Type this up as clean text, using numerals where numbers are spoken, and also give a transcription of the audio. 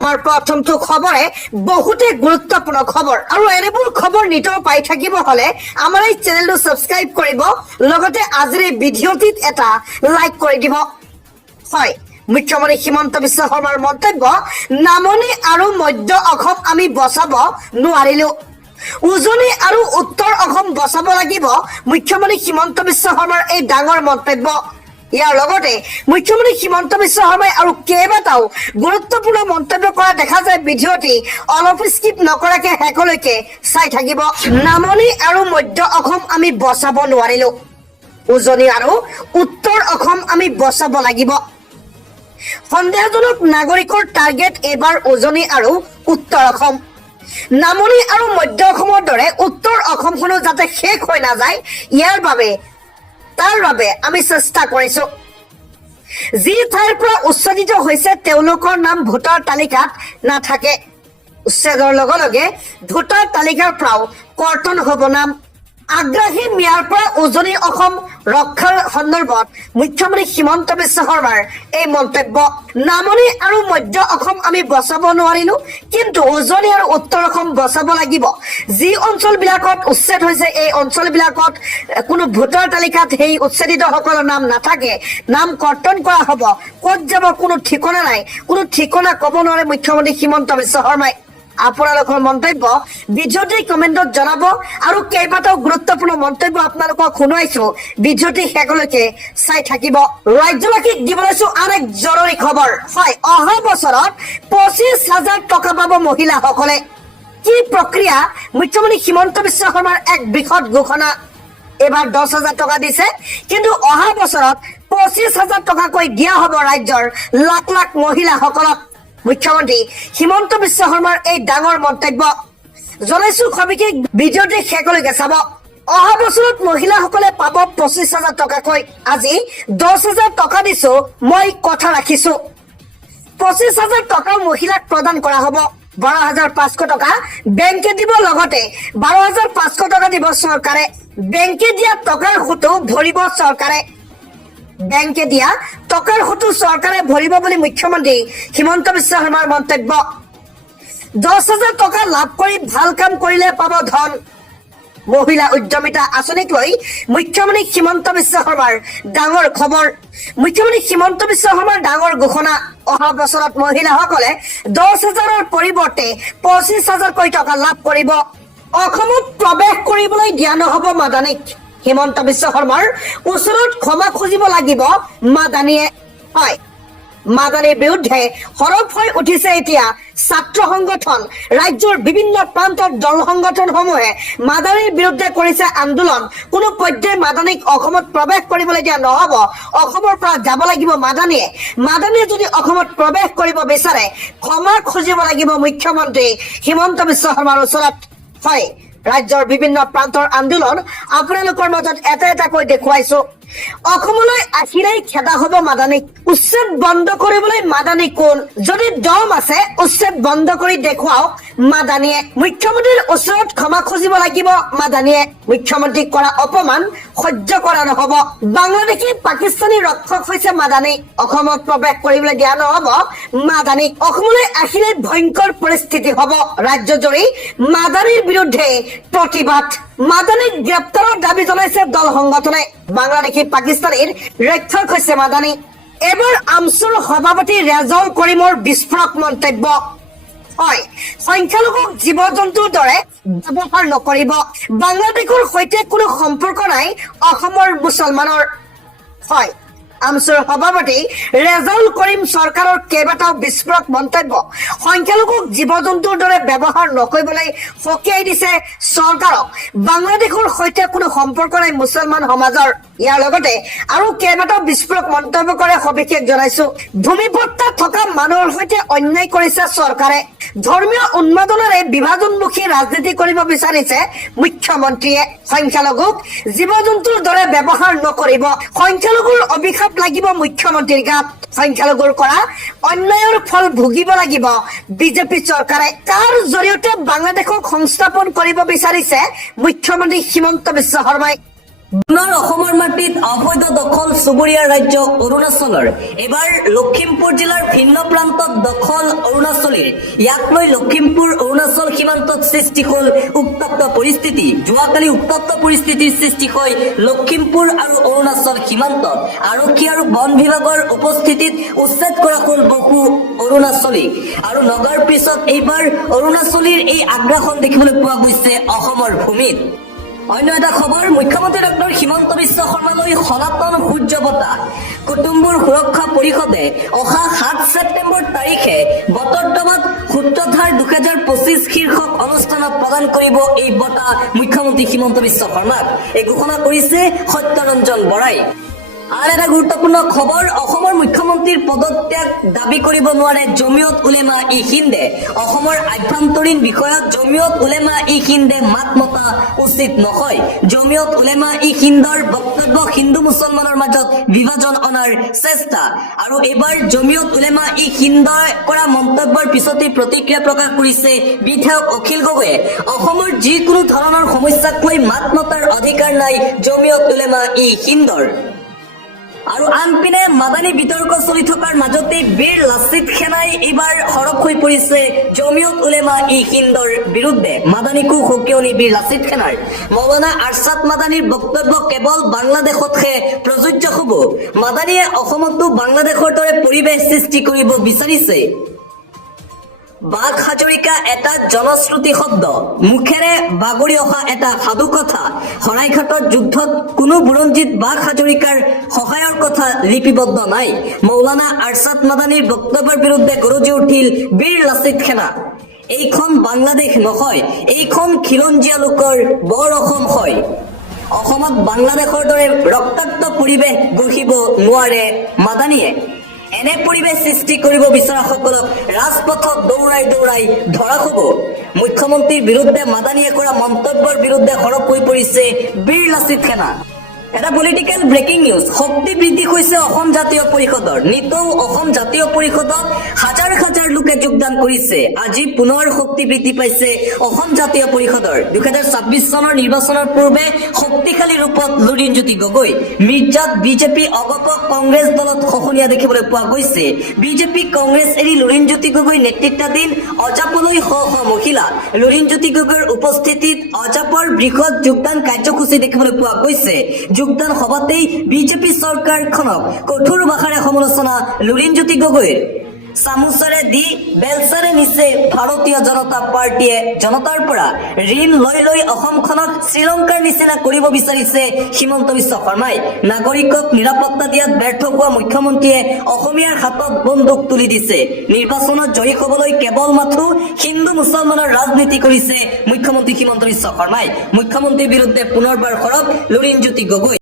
আমাৰ প্ৰথমটো খবৰে বহুতে গুৰুত্বপূৰ্ণ খবৰ আৰু এনেবোৰ খবৰ নিতৌ পাই থাকিব হলে আমাৰ এই চেনেলটো সাবস্ক্ৰাইব কৰিব লগতে আজিৰ এই ভিডিঅ'টিত এটা লাইক কৰি দিব। হয়, মুখ্যমন্ত্ৰী হিমন্ত বিশ্ব শৰ্মাৰ মন্তব্য, নামনি আৰু মধ্য অসম আমি বচাব নোৱাৰিলো। উজনি আৰু উত্তৰ অসম বচাব লাগিব, মুখ্যমন্ত্ৰী হিমন্ত বিশ্ব শৰ্মাৰ এই ডাঙৰ মন্তব্য। ইয়াৰ লগতে মুখ্যমন্ত্ৰী হিমন্ত বিশ্ব শৰ্মাই আৰু কেইবাটাও গুৰুত্বপূৰ্ণ মন্তব্য কৰা দেখা যায়। ভিডিঅ'টি অলপ স্কিপ নকৰাকে শেষলৈকে চাই থাকিব। নামনি আৰু মধ্য অসম আমি বচাব নোৱাৰিলো, উজনি আৰু উত্তৰ অসম আমি বচাব লাগিব। সন্দেহজনক নাগৰিকৰ টাৰ্গেট এবাৰ উজনি আৰু উত্তৰ অসম। নামনি আৰু মধ্য অসমৰ দৰে উত্তৰ অসমখনো যাতে শেষ হৈ নাযায়, তাৰ বাবে আমি চেষ্টা কৰিছো। যি ঠাইৰ পৰা উচ্ছেদিত হৈছে তেওঁলোকৰ নাম ভোটাৰ তালিকাত নাথাকে। উচ্ছেদৰ লগে লগে ভোটাৰ তালিকাৰ পৰাও কৰ্তন হ'ব নাম। আগ্ৰাসী ম্যাৰ পৰা উজনি অসম ৰক্ষাৰ সন্দৰ্ভত মুখ্যমন্ত্ৰী হিমন্ত বিশ্ব শৰ্মাৰ এই মন্তব্য। নামনি আৰু মধ্য অসম আমি বচাব নোৱাৰিলো, কিন্তু উজনি আৰু উত্তৰ অসম বচাব লাগিব। যি অঞ্চলবিলাকত উচ্ছেদ হৈছে এই অঞ্চলবিলাকত কোনো ভোটাৰ তালিকাত সেই উচ্ছেদিতসকলৰ নাম নাথাকে, নাম কৰ্তন কৰা হ'ব। ক'ত যাব কোনো ঠিকনা নাই, কোনো ঠিকনা ক'ব নোৱাৰে মুখ্যমন্ত্ৰী হিমন্ত বিশ্ব শৰ্মাই। আপোনালোকৰ মন্তব্য ভিডিঅ'টি কমেণ্টত জনাব আৰু কেইবাটাও গুৰুত্বপূৰ্ণ মন্তব্য আপোনালোকক শুনাইছো। ভিডিঅ'টি শেষলৈকে চাই থাকিব। ৰাজ্যবাসীক দিব লৈছো আন এক জৰুৰী খবৰ। হয়, অহা বছৰত 25,000 টকা পাব মহিলাসকলে। কি প্ৰক্ৰিয়া? মুখ্যমন্ত্ৰী হিমন্ত বিশ্ব শৰ্মাৰ এক বৃহৎ ঘোষণা। এবাৰ 10,000 টকা দিছে, কিন্তু অহা বছৰত 25,000 টকাকৈ দিয়া হ'ব ৰাজ্যৰ লাখ লাখ মহিলাসকলক। মুখ্যমন্ত্ৰী হিমন্ত বিশ্ব শৰ্মাৰ এই ডাঙৰ মন্তব্য জনাইছো। সবিশেষ ভিডিঅ'টি শেষলৈকে চাব। অহা বছৰত মহিলাসকলে পাব 25,000 টকাকৈ। আজি 10,000 টকা দিছো, মই কথা ৰাখিছো। 25,000 টকা মহিলাক প্ৰদান কৰা হ'ব। 12,500 টকা বেংকে দিব, লগতে 12,500 টকা দিব চৰকাৰে। বেংকে দিয়া টকাৰ সুতো ভৰিব চৰকাৰে। বেংকে দিয়া টকাৰ সুতো চৰকাৰে ভৰিব বুলি মুখ্যমন্ত্ৰী হিমন্ত বিশ্ব শৰ্মাৰ মন্তব্য। 10,000 টকা লাভ কৰি ভাল কাম কৰিলে পাব ধন। মহিলা উদ্যমিতা আঁচনিক লৈ মুখ্যমন্ত্ৰী হিমন্ত বিশ্ব শৰ্মাৰ ডাঙৰ খবৰ। মুখ্যমন্ত্ৰী হিমন্ত বিশ্ব শৰ্মাৰ ডাঙৰ ঘোষণা। অহা বছৰত মহিলাসকলে 10,000ৰ পৰিৱৰ্তে 25,000কৈ টকা লাভ কৰিব। অসমত প্ৰৱেশ কৰিবলৈ দিয়া নহ'ব মাদানীক। হিমন্ত বিশ্ব শৰ্মাৰ ওচৰত ক্ষমা খুজিব লাগিব মাদানীয়ে। হয়, মাদানীৰ বিৰুদ্ধে সৰব হৈ উঠিছে এতিয়া ছাত্ৰ সংগঠন। ৰাজ্যৰ বিভিন্ন প্ৰান্তৰ দল সংগঠনসমূহে মাদানীৰ বিৰুদ্ধে কৰিছে আন্দোলন। কোনো পধ্যে মাদানীক অসমত প্ৰৱেশ কৰিবলৈ দিয়া নহ'ব। অসমৰ পৰা যাব লাগিব মাদানীয়ে। মাদানীয়ে যদি অসমত প্ৰৱেশ কৰিব বিচাৰে, ক্ষমা খুজিব লাগিব মুখ্যমন্ত্ৰী হিমন্ত বিশ্ব শৰ্মাৰ ওচৰত। হয়, ৰাজ্যৰ বিভিন্ন প্ৰান্তৰ আন্দোলন আপোনালোকৰ মাজত এটা এটাকৈ দেখুৱাইছো। অসমলৈ আহিলেই খেদা হ'ব মাদানীক। উচ্ছেদ বন্ধ কৰিবলৈ মাদানী কোন? যদি দম আছে উচ্ছেদ বন্ধ কৰি দেখুৱাওক মাদানীয়ে। মুখ্যমন্ত্ৰীৰ ওচৰত ক্ষমা খুজিব লাগিব মাদানীয়ে। মুখ্যমন্ত্ৰীক কৰা অপমান সহ্য কৰা নহ'ব। বাংলাদেশী পাকিস্তানী ৰক্ষক হৈছে মাদানী। অসমত প্ৰৱেশ কৰিবলৈ দিয়া নহ'ব মাদানীক। অসমলৈ আহিলে ভয়ংকৰ পৰিস্থিতি হ'ব। ৰাজ্যজুৰি মাদানীৰ বিৰুদ্ধে প্ৰতিবাদ। মাদানীক গ্ৰেপ্তাৰৰ দাবী জনাইছে দল সংগঠনে। বাংলাদেশী পাকিস্তানীৰ ৰক্ষক হৈছে মাদানী। এবাৰ আমচুৰ সভাপতি ৰেজাউল কৰিমৰ বিস্ফোৰক মন্তব্য। হয়, সংখ্যালঘুক জীৱ জন্তুৰ দৰে ব্যৱহাৰ নকৰিব। বাংলাদেশৰ সৈতে কোনো সম্পৰ্ক নাই অসমৰ মুছলমানৰ। হয়, আমচুৰ সভাপতি ৰেজাউল কৰিম চৰকাৰৰ কেইবাটাও বিস্ফোৰক মন্তব্য। সংখ্যালঘুক জীৱ জন্তুৰ দৰে ব্যৱহাৰ নকৰিবলৈ সকীয়াই দিছে চৰকাৰক। বাংলাদেশৰ সৈতে কোনো সম্পৰ্ক নাই মুছলমান সমাজৰ। ইয়াৰ লগতে আৰু কেইবাটাও বিস্ফোৰক মন্তব্য কৰে। সবিশেষ জনাইছো। ভূমিপট্টা থকা মানুহৰ সৈতে অন্যায় কৰিছে চৰকাৰে। ধৰ্মীয় উন্মাদনাৰে বিভাজনমুখী ৰাজনীতি কৰিব বিচাৰিছে মুখ্যমন্ত্ৰীয়ে। সংখ্যালঘুক জীৱ জন্তুৰ দৰে ব্যৱহাৰ নকৰিব। সংখ্যালঘুৰ অভিশাপ লাগিব মুখ্যমন্ত্ৰীৰ গাত। সংখ্যালঘুৰ কৰা অন্যায়ৰ ফল ভুগিব লাগিব বিজেপি চৰকাৰে। তাৰ জৰিয়তে বাংলাদেশক সংস্থাপন কৰিব বিচাৰিছে মুখ্যমন্ত্ৰী হিমন্ত বিশ্ব শৰ্মাই। পুনৰ অসমৰ মাটিত অবৈধ দখল চুবুৰীয়া ৰাজ্য অৰুণাচলৰ। এবাৰ লখিমপুৰ জিলাৰ ভিন্ন প্ৰান্তত দখল অৰুণাচলীৰ। ইয়াক লৈ লখিমপুৰ অৰুণাচল সীমান্তত সৃষ্টি হ'ল উত্তপ্ত পৰিস্থিতি। যোৱাকালি উত্তপ্ত পৰিস্থিতিৰ সৃষ্টি হয় লখিমপুৰ আৰু অৰুণাচল সীমান্তত। আৰক্ষী আৰু বন বিভাগৰ উপস্থিতিত উচ্ছেদ কৰা হ'ল বহু অৰুণাচলীক। আৰু নগাৰ পিছত এইবাৰ অৰুণাচলীৰ এই আগ্ৰাসন দেখিবলৈ পোৱা গৈছে অসমৰ ভূমিত। অন্য এটা খবৰ, মুখ্যমন্ত্ৰী ডক্টৰ হিমন্ত বিশ্ব শৰ্মালৈ সনাতন সূৰ্য বঁটা। কুটুম্বৰ সুৰক্ষা পৰিষদে অহা ৭ ছেপ্টেম্বৰ তাৰিখে বটদ্ৰৱাত সূত্ৰধাৰ ২০২৫ শীৰ্ষক অনুষ্ঠানত প্ৰদান কৰিব এই বঁটা মুখ্যমন্ত্ৰী হিমন্ত বিশ্ব শৰ্মাক। এই ঘোষণা কৰিছে সত্যৰঞ্জন বৰাই। আন এটা গুৰুত্বপূৰ্ণ খবৰ, অসমৰ মুখ্যমন্ত্ৰীৰ পদত্যাগ দাবী কৰিব নোৱাৰে জমিয়ত উলেমা ই হিন্দে। অসমৰ আভ্যন্তৰীণ বিষয়ত জমিয়ত উলেমা ই হিন্দে মাত মতা উচিত নহয়। জমিয়ত উলেমা ই হিন্দৰ বক্তব্য হিন্দু মুছলমানৰ মাজত বিভাজন অনাৰ চেষ্টা। আৰু এইবাৰ জমিয়ত উলেমা ই হিন্দই কৰা মন্তব্যৰ পিছতে প্ৰতিক্ৰিয়া প্ৰকাশ কৰিছে বিধায়ক অখিল গগৈয়ে। অসমৰ যিকোনো ধৰণৰ সমস্যাক লৈ মাত মতাৰ অধিকাৰ নাই জমিয়ত উলেমা ই হিন্দৰ। আৰু আনপিনে মাদানী বিতৰ্ক চলি থকাৰ মাজতে বীৰ লাচিত সেনাই এইবাৰ সৰব হৈ পৰিছে জমিয়ত উলেমা ই হিন্দৰ বিৰুদ্ধে। মাদানীকো সকিয়নি বীৰ লাচিত সেনাৰ। মৌলানা আৰছাদ মাদানীৰ বক্তব্য কেৱল বাংলাদেশতহে প্ৰযোজ্য হ'ব। মাদানীয়ে অসমতো বাংলাদেশৰ দৰে পৰিৱেশ সৃষ্টি কৰিব বিচাৰিছে। বাঘ হাজৰিকা এটা জনশ্ৰুতি শব্দ, মুখেৰে বাগৰি অহা এটা সাধু কথা। শৰাইঘাটৰ যুদ্ধত কোনো বুৰঞ্জীত বাঘ হাজৰিকাৰ সহায়ৰ কথা লিপিবদ্ধ নাই। মৌলানা আৰছাদ মাদানীৰ বক্তব্যৰ বিৰুদ্ধে গৰজি উঠিল বীৰ লাচিত সেনা। এইখন বাংলাদেশ নহয়, এইখন খিলঞ্জীয়া লোকৰ বৰ অসম হয়। অসমত বাংলাদেশৰ দৰে ৰক্তাক্ত পৰিৱেশ গঢ়িব নোৱাৰে মাদানীয়ে। এনে পৰিৱেশ সৃষ্টি কৰিব বিচৰাসকলক ৰাজপথত দৌৰাই দৌৰাই ধৰা হ'ব। মুখ্যমন্ত্ৰীৰ বিৰুদ্ধে মাদানীয়ে কৰা মন্তব্যৰ বিৰুদ্ধে সৰব হৈ পৰিছে বীৰ লাচিত সেনা। এটা পলিটিকেল ব্ৰেকিং নিউজ, শক্তি বৃদ্ধি হৈছে অসম জাতীয় পৰিষদৰ। নিতৌ অসম জাতীয় পৰিষদত হাজাৰ হাজাৰ লোকে যোগদান কৰিছে। আজি পুনৰ শক্তি বৃদ্ধি পাইছে অসম জাতীয় পৰিষদৰ। ২০২৬ চনৰ নিৰ্বাচনৰ পূৰ্বে শক্তিশালী ৰূপত লুৰিণজ্যোতি গগৈ। মিৰ্জাত বিজেপি অগপ কংগ্ৰেছ দলত খহনীয়া দেখিবলৈ পোৱা গৈছে। বিজেপি কংগ্ৰেছ এৰি লুৰিণজ্যোতি গগৈ নেতৃত্বাধীন অজাপলৈ শ শ মহিলা। লুৰিণজ্যোতি গগৈৰ উপস্থিতিত অজাপৰ বৃহৎ যোগদান কাৰ্যসূচী দেখিবলৈ পোৱা গৈছে। যোগদান সভাতেই বিজেপি চৰকাৰখনক কঠোৰ ভাষাৰে সমালোচনা লুৰিণজ্যোতি গগৈৰ। চামুচেৰে দি বেলচাৰে নিছে ভাৰতীয় জনতা পাৰ্টীয়ে জনতাৰ পৰা। ঋণ লৈ লৈ অসমখনক শ্ৰীলংকাৰ নিচিনা কৰিব বিচাৰিছে হিমন্ত বিশ্ব শৰ্মাই। নাগৰিকক নিৰাপত্তা দিয়াত ব্যৰ্থ হোৱা মুখ্যমন্ত্ৰীয়ে অসমীয়াৰ হাতত বন্দুক তুলি দিছে। নিৰ্বাচনত জয়ী হ'বলৈ কেৱল মাথো হিন্দু মুছলমানৰ ৰাজনীতি কৰিছে মুখ্যমন্ত্ৰী হিমন্ত বিশ্ব শৰ্মাই। মুখ্যমন্ত্ৰীৰ বিৰুদ্ধে পুনৰবাৰ সৰব লুৰিণজ্যোতি গগৈ।